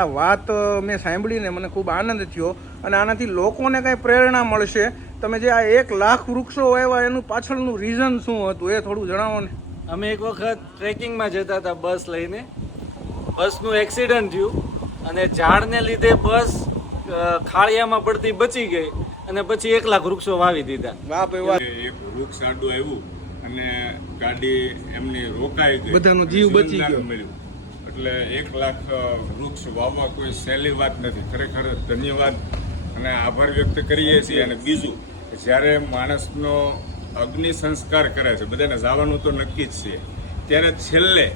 આ વાત મેં સાંભળીને મને ખૂબ આનંદ થયો અને આનાથી લોકોને કંઈ પ્રેરણા મળશે? તમે જે આ એક લાખ વૃક્ષો વાવ્યા એનું પાછળનું રીઝન શું હતું? એ થોડું જણાવો ને. અમે એક વખત ટ્રેકિંગમાં જતા હતા બસ લઈને. બસનું એક્સિડન્ટ થયું અને ઝાડને લીધે બસ ખાળિયામાં પડતી બચી ગઈ અને પછી એક લાખ વૃક્ષો વાવી દીધા. બાપ એવા એક વૃક્ષ આડું આવ્યું અને ગાડી એમની રોકાઈ ગઈ. બધાનો જીવ બચી ગયો. એટલે એક લાખ વૃક્ષ વાવવા કોઈ સહેલી વાત નથી. ખરેખર ધન્યવાદ અને આભાર વ્યક્ત કરીએ છીએ. અને બીજું, જ્યારે માણસનો અગ્નિ સંસ્કાર કરે છે, બધાને જવાનું તો નક્કી જ છે, ત્યારે છેલ્લે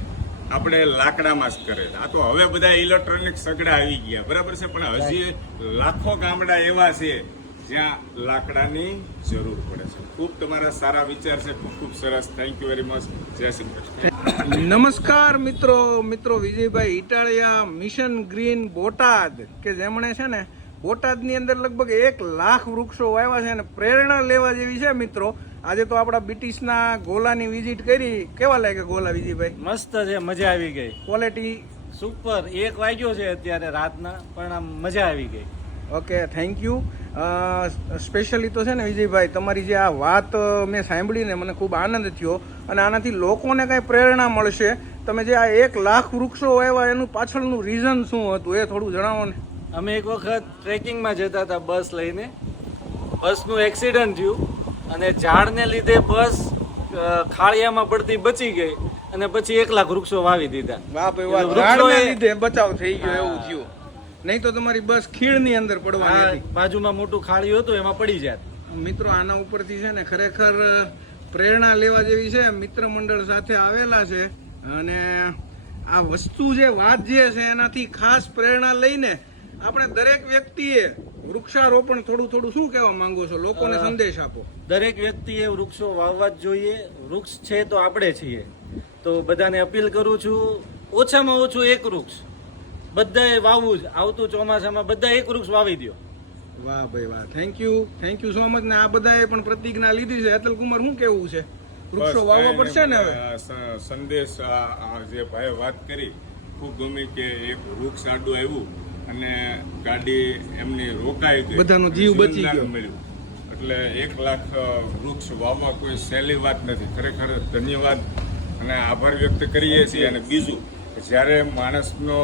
આપણે લાકડામાં જ કરે આ તો હવે બધા ઇલેક્ટ્રોનિક સગડા આવી ગયા. બરાબર છે? પણ હજી લાખો ગામડા એવા છે જ્યાં લાકડાની જરૂર પડે છે. ખૂબ તમારા સારા વિચાર છે. ખૂબ ખૂબ સરસ. થેન્ક યુ વેરી મચ જય શ્રી કૃષ્ણ. નમસ્કાર મિત્રો. મિત્રો વિજયભાઈ ઇટાળિયા મિશન ગ્રીન બોટાદ કે જેમણે છે ને બોટાદની અંદર લગભગ એક લાખ વૃક્ષો વાવ્યા છે અને પ્રેરણા લેવા જેવી છે મિત્રો. આજે તો આપણા બ્રિટિશના ગોલાની વિઝિટ કરી. કેવા લાગે ગોલા વિજયભાઈ? મસ્ત છે. મજા આવી ગઈ. ક્વોલિટી સુપર એક વાગ્યો છે અત્યારે રાતના પણ આમ મજા આવી ગઈ. ઓકે થેન્ક યુ સ્પેશિયલી તો છે ને વિજયભાઈ તમારી જે આ વાત મેં સાંભળીને મને ખૂબ આનંદ થયો અને આનાથી લોકોને કાંઈ પ્રેરણા મળશે. તમે જે આ એક લાખ વૃક્ષો વાવ્યા એનું પાછળનું રીઝન શું હતું? એ થોડું જણાવો ને. અમે એક વખત ટ્રેકિંગમાં જતા હતા બસ લઈને. બસનું એક્સિડન્ટ થયું અને ઝાડને લીધે બસ ખાળિયામાં પડતી બચી ગઈ અને પછી એક લાખ વૃક્ષો વાવી દીધા. બચાવ થઈ ગયો એવું થયું. નહીં તો તમારી બસ ખીણની અંદર પડવાની હતી. બાજુમાં મોટું ખાળિયું હતું એમાં પડી જાત. મિત્રો આના ઉપરથી છે ને ખરેખર પ્રેરણા લેવા જેવી છે. મિત્ર મંડળ સાથે આવેલા છે અને આ વસ્તુ જે વાત જે છે એનાથી ખાસ પ્રેરણા લઈને આપણે દરેક વ્યક્તિએ વૃક્ષારોપણ થોડું થોડું શું કહેવા માંગો છો? લોકોને અ, સંદેશ આપો. દરેક વ્યક્તિએ વૃક્ષો વાવવા જ જોઈએ. વૃક્ષ છે તો આપણે છીએ. તો બધાને અપીલ કરું છું ઓછામાં ઓછું એક વૃક્ષ. બધાએ વાવવું જ. આવતું ચોમાસામાં બધા એક વૃક્ષ વાવી દો વાહ ભાઈ વાહ. Thank you thank you so much ને આ બધાએ પણ પ્રતિજ્ઞા લીધી છે. અતુલ કુમાર શું કેવું છે? વૃક્ષો વાવવા પડશે ને હવે? સંદેશ જે ભાઈએ વાત કરી ખૂબ ગમી કે એક વૃક્ષ આડું આવ્યું અને ગાડી એમની રોકાઈ ગઈ. બધાનો જીવ બચી ગયો. મળ્યું. એટલે એક લાખ વૃક્ષ વાવવા કોઈ સહેલી વાત નથી. ખરેખર ધન્યવાદ. અને આભાર વ્યક્ત કરીએ છીએ. અને બીજું જ્યારે માણસનો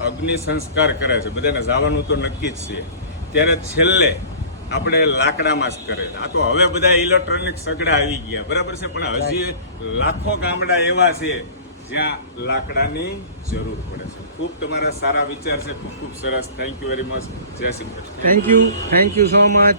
અગ્નિ સંસ્કાર કરે છે. બધાને જવાનું તો નક્કી જ છે. ત્યારે છેલ્લે આપણે લાકડામાં જ કરે આ તો હવે બધા ઇલેક્ટ્રોનિક સગડા આવી ગયા. બરાબર છે? પણ હજી લાખો ગામડા એવા છે જ્યાં લાકડાની જરૂર પડે છે. ખૂબ તમારા સારા વિચાર છે. ખૂબ ખૂબ સરસ. Thank you very much Jai Shri Krishna. Thank you thank you so much